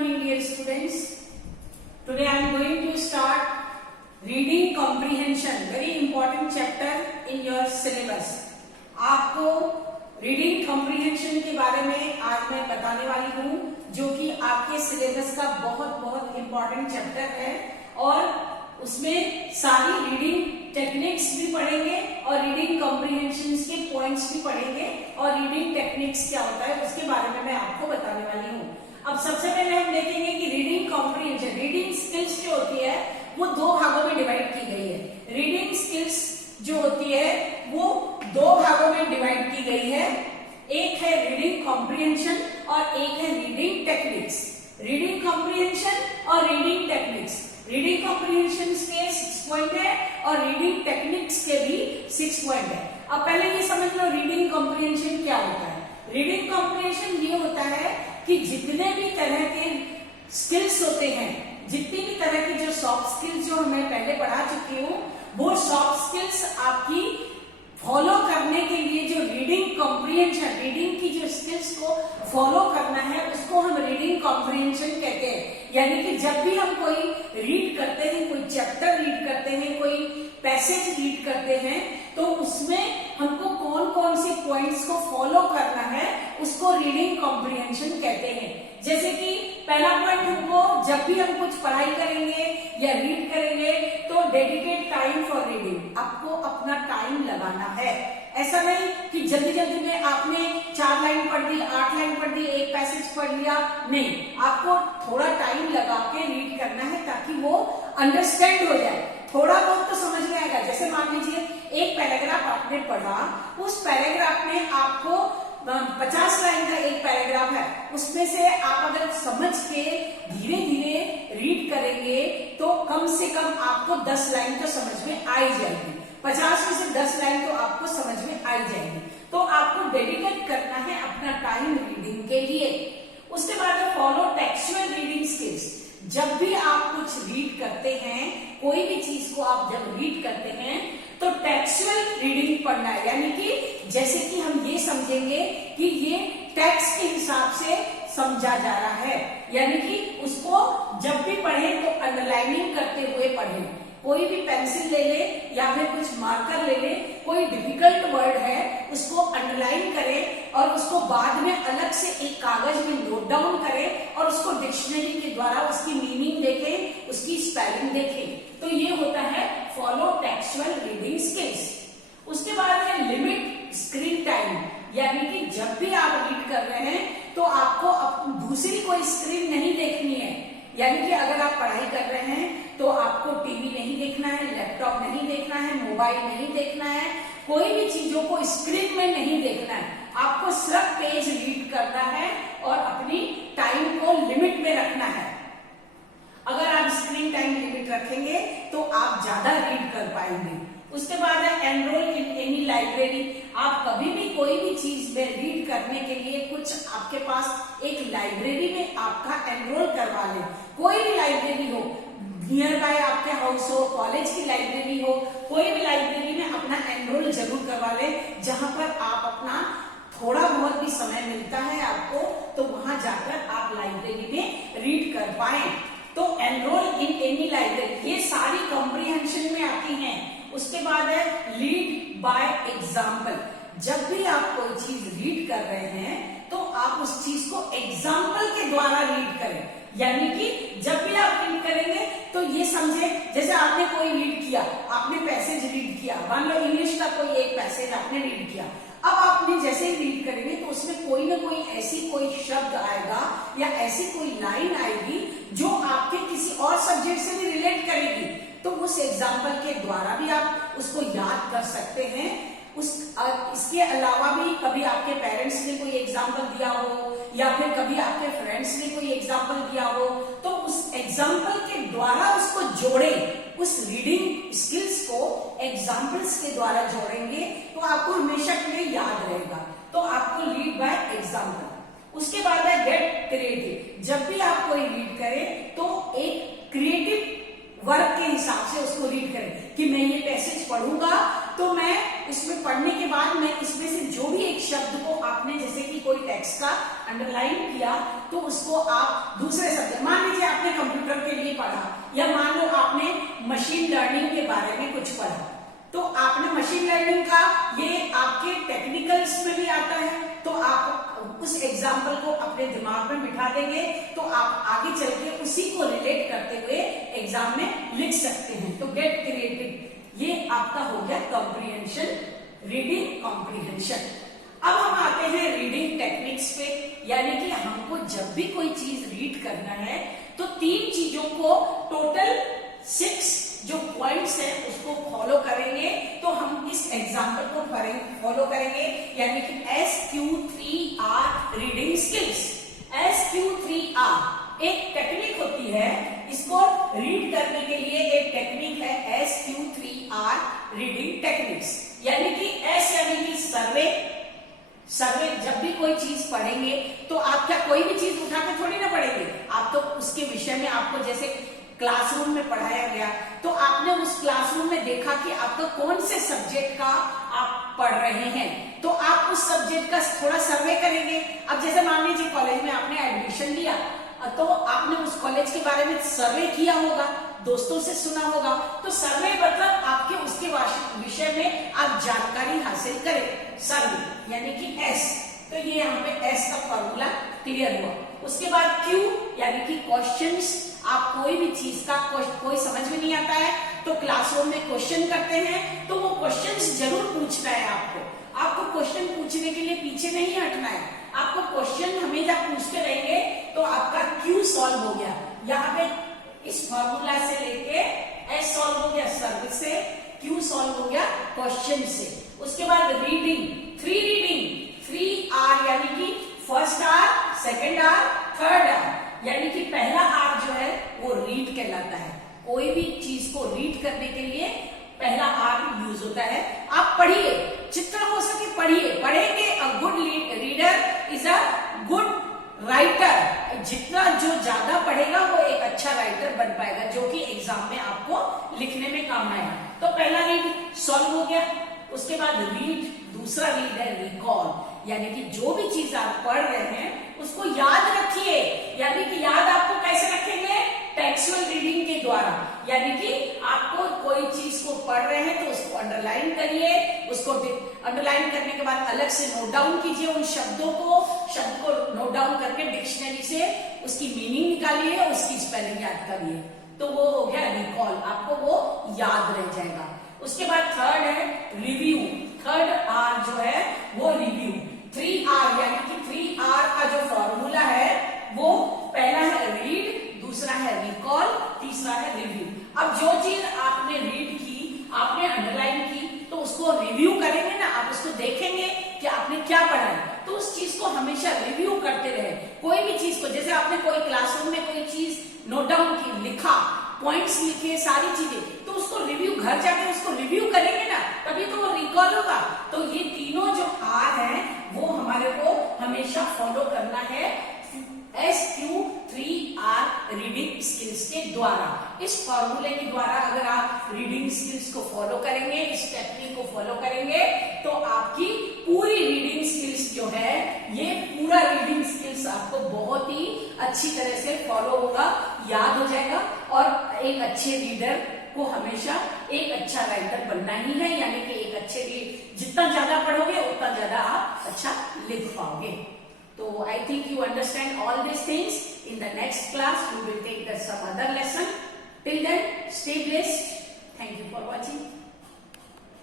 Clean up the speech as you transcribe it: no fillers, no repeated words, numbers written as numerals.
morning, dear students. Today I am going to start reading comprehension, very important chapter in your syllabus. आपको reading comprehension के बारे में आज मैं बताने वाली हूँ, जो कि आपके सिलेबस का बहुत इम्पोर्टेंट चैप्टर है और उसमें सारी रीडिंग टेक्निक्स भी पढ़ेंगे और रीडिंग कॉम्प्रिहेंशन के पॉइंट्स भी पढ़ेंगे और रीडिंग टेक्निक्स क्या होता है उसके बारे में मैं आपको बताने वाली हूँ। अब सबसे पहले हम देखेंगे कि रीडिंग कॉम्प्रिहेंशन, रीडिंग स्किल्स जो होती है वो दो भागों में डिवाइड की गई है। रीडिंग स्किल्स जो होती है वो दो भागों में डिवाइड की गई है, एक है रीडिंग कॉम्प्रिहेंशन और एक है रीडिंग टेक्निक्स। रीडिंग कॉम्प्रिहेंशन और रीडिंग टेक्निक्स, रीडिंग कॉम्प्रिहेंशन के 6 पॉइंट है और रीडिंग टेक्निक्स के भी 6 पॉइंट है। अब पहले ये समझ लो रीडिंग कॉम्प्रिहेंशन क्या होता है। रीडिंग कॉम्प्रिहेंशन ये होता है कि जितने भी तरह के स्किल्स होते हैं, जितनी भी तरह की जो सॉफ्ट स्किल्स जो मैं पहले पढ़ा चुकी हूँ, वो सॉफ्ट स्किल्स आपकी फॉलो करने के लिए जो रीडिंग कॉम्प्रिहेंशन, रीडिंग की जो स्किल्स को फॉलो करना है उसको हम रीडिंग कॉम्प्रिहेंशन कहते हैं। यानी कि जब भी हम कोई रीड करते हैं, कोई चैप्टर रीड करते हैं, कोई पैसेज रीड करते हैं, तो उसमें हमको कौन कौन से पॉइंट्स को फॉलो करना है उसको रीडिंग कॉम्प्रिहेंशन कहते हैं। जैसे कि पहला पॉइंट हमको जब भी हम कुछ पढ़ाई करेंगे या रीड करेंगे तो डेडिकेट टाइम फॉर रीडिंग, आपको अपना टाइम लगाना है। ऐसा नहीं कि जल्दी जल्दी में आपने 4 लाइन पढ़ दी, 8 लाइन पढ़ दी, एक पैसेज पढ़ लिया, नहीं, आपको थोड़ा टाइम लगा के रीड करना है ताकि वो अंडरस्टैंड हो जाए, थोड़ा बहुत तो समझ में आएगा। जैसे मान लीजिए एक पैराग्राफ आपने पढ़ा, उस पैराग्राफ में आपको 50 लाइन का एक पैराग्राफ है, उसमें से आप अगर समझ के धीरे धीरे रीड करेंगे तो कम से कम आपको 10 लाइन तो समझ में आ ही जाएगी। 50 में से 10 लाइन तो आपको समझ में आ ही जाएगी। तो आपको डेडिकेट करना है अपना टाइम रीडिंग के लिए। उसके बाद है फॉलो टेक्सचुअल रीडिंग स्किल्स। जब भी आप कुछ रीड करते हैं, कोई भी चीज को आप जब रीड करते हैं तो टेक्सचुअल रीडिंग पढ़ना है। यानी कि जैसे कि हम ये समझेंगे कि ये टेक्स्ट के हिसाब से समझा जा रहा है, यानी कि उसको जब भी पढ़ें तो अंडरलाइनिंग करते हुए पढ़ें। कोई भी पेंसिल ले ले या फिर कुछ मार्कर ले ले, कोई डिफिकल्ट वर्ड है उसको अंडरलाइन करें और उसको बाद में अलग से एक कागज में नोट डाउन करें और उसको डिक्शनरी के द्वारा उसकी मीनिंग देखें, उसकी स्पेलिंग देखें। तो ये होता है फॉलो टेक्सचुअल रीडिंग स्किल्स। उसके बाद है लिमिट स्क्रीन टाइम, यानी कि जब भी आप रीड कर रहे हैं तो आपको दूसरी कोई स्क्रीन नहीं देखनी है। यानी कि अगर आप पढ़ाई कर रहे हैं तो आपको टीवी नहीं देखना है, लैपटॉप नहीं देखना है, मोबाइल नहीं देखना है, कोई भी चीजों को स्क्रीन में नहीं देखना है। आपको सिर्फ पेज रीड करना है और अपनी टाइम को लिमिट में रखना है। अगर आप स्क्रीन टाइम लिमिट रखेंगे तो आप ज्यादा रीड कर पाएंगे। उसके बाद है एनरोल इन एनी लाइब्रेरी। आप कभी भी कोई भी चीज में रीड करने के लिए कुछ आपके पास एक लाइब्रेरी में आपका एनरोल करवा लें। कोई भी लाइब्रेरी हो, नियर बाय आपके हाउस हो, कॉलेज की लाइब्रेरी हो, कोई भी लाइब्रेरी में अपना एनरोल जरूर करवा लें, जहां पर आप अपना थोड़ा बहुत भी समय मिलता है आपको, तो वहां जाकर आप लाइब्रेरी में रीड कर पाए। तो एनरोल इन एनी लाइब्रेरी, ये सारी कॉम्प्रिहेंशन में आती हैं। उसके बाद है लीड बाय एग्जाम्पल। जब भी आप कोई चीज रीड कर रहे हैं तो आप उस चीज को एग्जाम्पल के द्वारा रीड करें। यानी कि जब भी आप रीड करेंगे तो ये समझे, जैसे आपने कोई रीड किया, आपने पैसेज रीड किया, मान लो इंग्लिश का कोई एक पैसेज आपने रीड किया, अब आपने जैसे ही रीड करेंगे तो उसमें कोई ना कोई ऐसी कोई शब्द आएगा या ऐसी कोई लाइन आएगी जो आपके किसी और सब्जेक्ट से भी रिलेट करेगी। तो उस एग्जाम्पल के द्वारा भी आप उसको याद कर सकते हैं। इसके अलावा भी कभी आपके पेरेंट्स ने कोई एग्जाम्पल दिया हो या फिर कभी आपके फ्रेंड्स ने कोई एग्जाम्पल दिया हो, तो उस एग्जाम्पल के द्वारा उसको जोड़ें। उस रीडिंग स्किल्स को एग्जाम्पल्स के द्वारा जोड़ेंगे तो आपको हमेशा के लिए याद रहेगा। तो आपको रीड बाय एग्जाम्पल। उसके बाद है गेट क्रिएटिव। जब भी आप कोई रीड करें तो एक क्रिएटिव वर्क के हिसाब से उसको रीड करें कि मैं ये पैसेज पढ़ूंगा तो मैं इसमें पढ़ने के बाद मैं इसमें से जो भी एक शब्द को आपने जैसे कि कोई टेक्स्ट का अंडरलाइन किया तो उसको आप दूसरे सब्जेक्ट, मान लीजिए आपने कंप्यूटर के लिए पढ़ा या मान लो आपने मशीन लर्निंग के बारे में कुछ पढ़ा, तो आपने मशीन लर्निंग का ये आपके टेक्निकल्स में भी आता है, तो आप उस एग्जाम्पल को अपने दिमाग में बिठा देंगे तो आप आगे चल के उसी को रिलेट करते हुए एग्जाम में लिख सकते हैं। तो गेट क्रिएटिव, ये आपका हो गया कॉम्प्रिहेंशन, रीडिंग कॉम्प्रिहेंशन। अब हम आते हैं रीडिंग टेक्निक्स पे, यानी कि हमको जब भी कोई चीज रीड करना है तो 3 चीजों को, टोटल 6 जो पॉइंट्स है उसको फॉलो करेंगे। तो हम इस एग्जाम्पल को फॉलो करेंगे, यानी कि SQ3R रीडिंग स्किल्स। SQ3R एक टेक्निक होती है, इसको रीड करने के लिए एक टेक्निक है SQ3R रीडिंग टेक्निक्स, यानी कि S यानी कि सर्वे। सर्वे, जब भी कोई चीज पढ़ेंगे तो आप क्या कोई भी चीज उठा के थोड़ी ना पढ़ेंगे, आप तो उसके विषय में, आपको जैसे क्लासरूम में पढ़ाया गया तो आपने उस क्लासरूम में देखा कि आपका कौन से सब्जेक्ट का आप पढ़ रहे हैं, तो आप उस सब्जेक्ट का थोड़ा सर्वे करेंगे। अब जैसे मान लीजिए कॉलेज में आपने एडमिशन लिया, तो आपने उस कॉलेज के बारे में सर्वे किया होगा, दोस्तों से सुना होगा, तो सर्वे मतलब आपके उसके विषय में आप जानकारी हासिल करें, सर्वे यानी कि S। तो ये यहाँ पे S का फॉर्मूला क्लियर हुआ। उसके बाद Q यानी कि क्वेश्चंस, आप कोई भी चीज का कोई समझ में नहीं आता है तो क्लासरूम में क्वेश्चन करते हैं, तो वो क्वेश्चंस जरूर पूछना है आपको क्वेश्चन पूछने के लिए पीछे नहीं हटना है, आपको क्वेश्चन हमेशा पूछते रहेंगे तो आपका क्यू सॉल्व हो गया। यहाँ पे इस फॉर्मूला से लेके एस सॉल्व हो गया सर्विस से, क्यू सॉल्व हो गया क्वेश्चन से। उसके बाद रीडिंग, 3 रीडिंग, 3R यानी कि first R, second R, third R, यानी कि पहला R जो है वो रीड कहलाता है। कोई भी चीज को रीड करने के लिए पहला R यूज होता है। आप पढ़िए, जितना हो सके पढ़िए, पढ़ेंगे। A good reader is a good writer. जितना जो ज्यादा पढ़ेगा वो एक अच्छा राइटर बन पाएगा, जो कि एग्जाम में आपको लिखने में काम आएगा। तो पहला रीड सॉल्व हो गया। उसके बाद रीड, दूसरा रीड है रिकॉल, यानी कि जो भी चीज आप पढ़ रहे हैं उसको याद रखिए। यानी कि याद आपको कैसे रखेंगे? टेक्सुअल रीडिंग के द्वारा। यानी कि आपको कोई चीज को पढ़ रहे हैं तो उसको अंडरलाइन करिए, उसको अंडरलाइन करने के बाद अलग से नोट डाउन कीजिए उन शब्द को नोट डाउन करके डिक्शनरी से उसकी मीनिंग निकालिए, उसकी स्पेलिंग याद करिए, तो वो हो गया रिकॉल, आपको वो याद रह जाएगा। उसके बाद थर्ड है रिव्यू। थर्ड R जो है वो रिव्यू। 3R यानी कि 3R का जो फॉर्मूला है वो पहला है रीड, दूसरा है रिकॉल, तीसरा है रिव्यू। अब जो चीज आपने रीड की, आपने अंडरलाइन की, तो उसको रिव्यू करेंगे ना, आप उसको देखेंगे कि आपने क्या पढ़ा है, तो उस चीज को हमेशा रिव्यू करते रहे। कोई भी चीज को, जैसे आपने कोई क्लासरूम में कोई चीज नोट डाउन की, लिखा, पॉइंट्स लिखे, सारी चीजें, तो उसको रिव्यू, घर जाके उसको रिव्यू करेंगे ना, तभी तो वो रिकॉल होगा। तो ये तीनों जो R है वो हमारे को हमेशा फॉलो करना है SQ3R रीडिंग स्किल्स के द्वारा। इस फॉर्मूले के द्वारा अगर आप रीडिंग स्किल्स को फॉलो करेंगे, इस टेक्निक को फॉलो करेंगे, तो आपकी पूरी रीडिंग स्किल्स जो है, ये पूरा रीडिंग स्किल्स आपको बहुत ही अच्छी तरह से फॉलो होगा, याद हो जाएगा, और एक अच्छे रीडर को हमेशा एक अच्छा राइटर बनना ही है। यानी कि एक अच्छे, जितना ज्यादा पढ़ोगे उतना ज्यादा आप अच्छा लिख पाओगे। So I think you understand all these things. In the next class, we will take some other lesson. Till then, stay blessed.